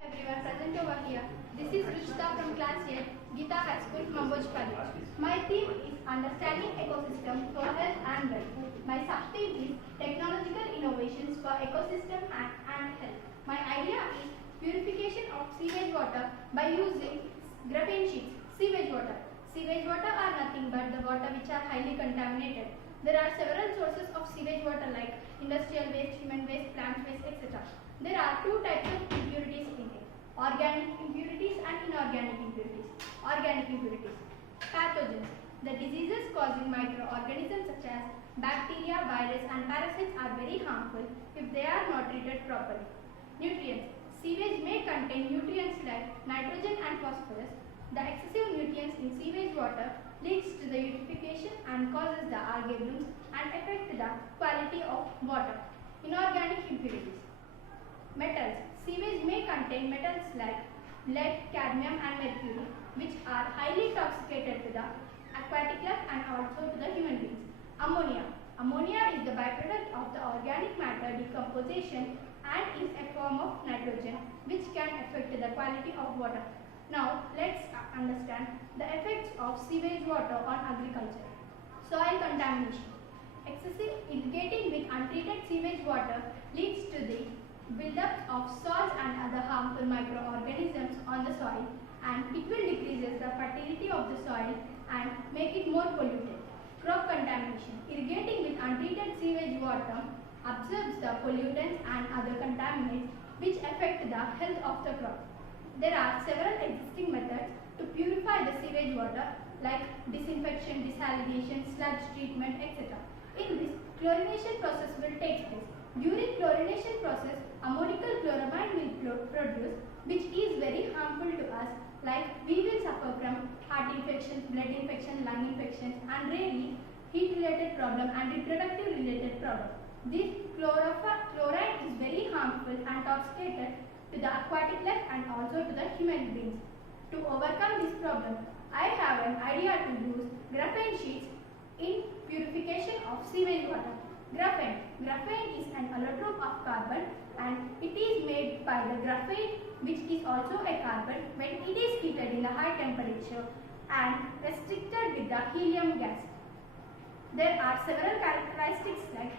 Everyone present over here. This is Ruchita from class 8, Gita High School, Mambojpalli. My theme is Understanding Ecosystem for Health and Wealth. My sub-theme is Technological Innovations for Ecosystem and Health. My idea is purification of sewage water by using graphene sheets. Sewage water. Sewage water are nothing but the water which are highly contaminated. There are several sources of sewage water like industrial waste, human waste, plant waste, etc. There are two types of impurities in it: organic impurities and inorganic impurities. Organic impurities. Pathogens. The diseases causing microorganisms such as bacteria, virus and parasites are very harmful if they are not treated properly. Nutrients. Sewage may contain nutrients like nitrogen and phosphorus. The excessive nutrients in sewage water leads to the eutrophication and causes the algae blooms and affect the quality of water. Inorganic impurities. Metals. Sewage may contain metals like lead, cadmium and mercury, which are highly toxicated to the aquatic life and also to the human beings. Ammonia. Ammonia is the byproduct of the organic matter decomposition and is a form of nitrogen which can affect the quality of water. Now let's understand the effects of sewage water on agriculture. Soil contamination. Excessive irrigating with untreated sewage water leads to the buildup of salts and other harmful microorganisms on the soil, and it will decrease the fertility of the soil and make it more polluted. Crop contamination. Irrigating with untreated sewage water absorbs the pollutants and other contaminants which affect the health of the crop. There are several existing methods to purify the sewage water like disinfection, desalination, sludge treatment, etc. In this, chlorination process will take place. During chlorination process, ammonical chloramine will produce, which is very harmful to us, like we will suffer from heart infections, blood infection, lung infections and rarely heat related problem and reproductive related problem. This chloride is very harmful and toxicated to the aquatic life and also to the human beings. To overcome this problem, I have an idea to use graphene sheets in purification of sewage water. Graphene. Graphene is an allotrope of carbon and it is made by the graphene, which is also a carbon, when it is heated in a high temperature and restricted with the helium gas. There are several characteristics like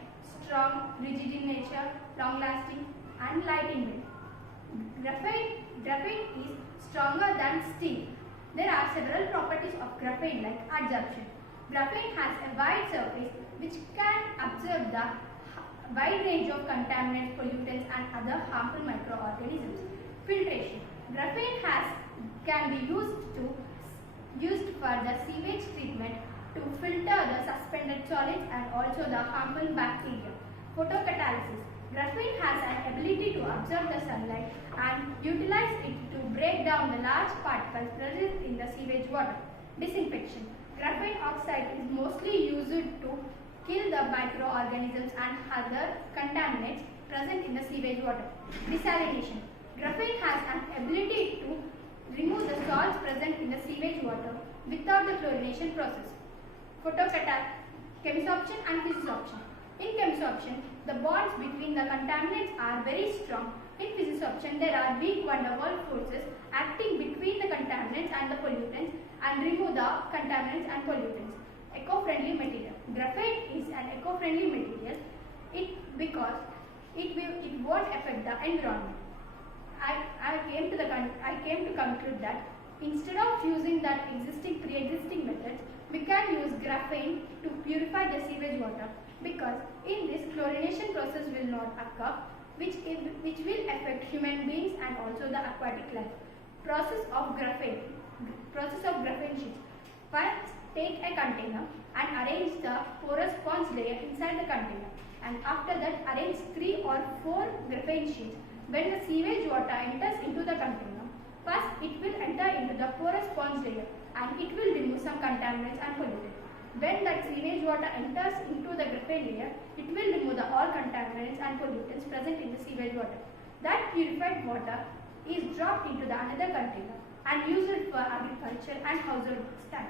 strong, rigid in nature, long lasting and light in weight. Graphene is stronger than steel. There are several properties of graphene like adsorption. Graphene has a wide surface which can absorb the wide range of contaminants, pollutants and other harmful microorganisms. Filtration. Graphene can be used for the sewage treatment to filter the suspended solids and also the harmful bacteria. Photocatalysis. Graphene has an ability to absorb the sunlight and utilize it to break down the large particles present in the sewage water. Disinfection. Graphene oxide is mostly used to kill the microorganisms and other contaminants present in the sewage water. Desalination. Graphene has an ability to remove the salts present in the sewage water without the chlorination process. Chemisorption and physisorption. In chemisorption, the bonds between the contaminants are very strong. In physisorption, there are weak van der Waals forces acting between the contaminants and the pollutants and remove the contaminants and pollutants. Eco-friendly material. Graphene is an eco-friendly material because it won't affect the environment. I came to conclude that instead of using that pre-existing methods, we can use graphene to purify the sewage water, because in this chlorination process will not occur, which will affect human beings and also the aquatic life. Process of graphene sheets. First, take a container and arrange the porous sponge layer inside the container, and after that arrange 3 or 4 graphene sheets. When the sewage water enters into the container, first it will enter into the porous sponge layer and it will remove some contaminants and pollutants. When that sewage water enters into the graphene layer, it will remove all contaminants and pollutants present in the sewage water. That purified water is dropped into the another container and used for agriculture and household use.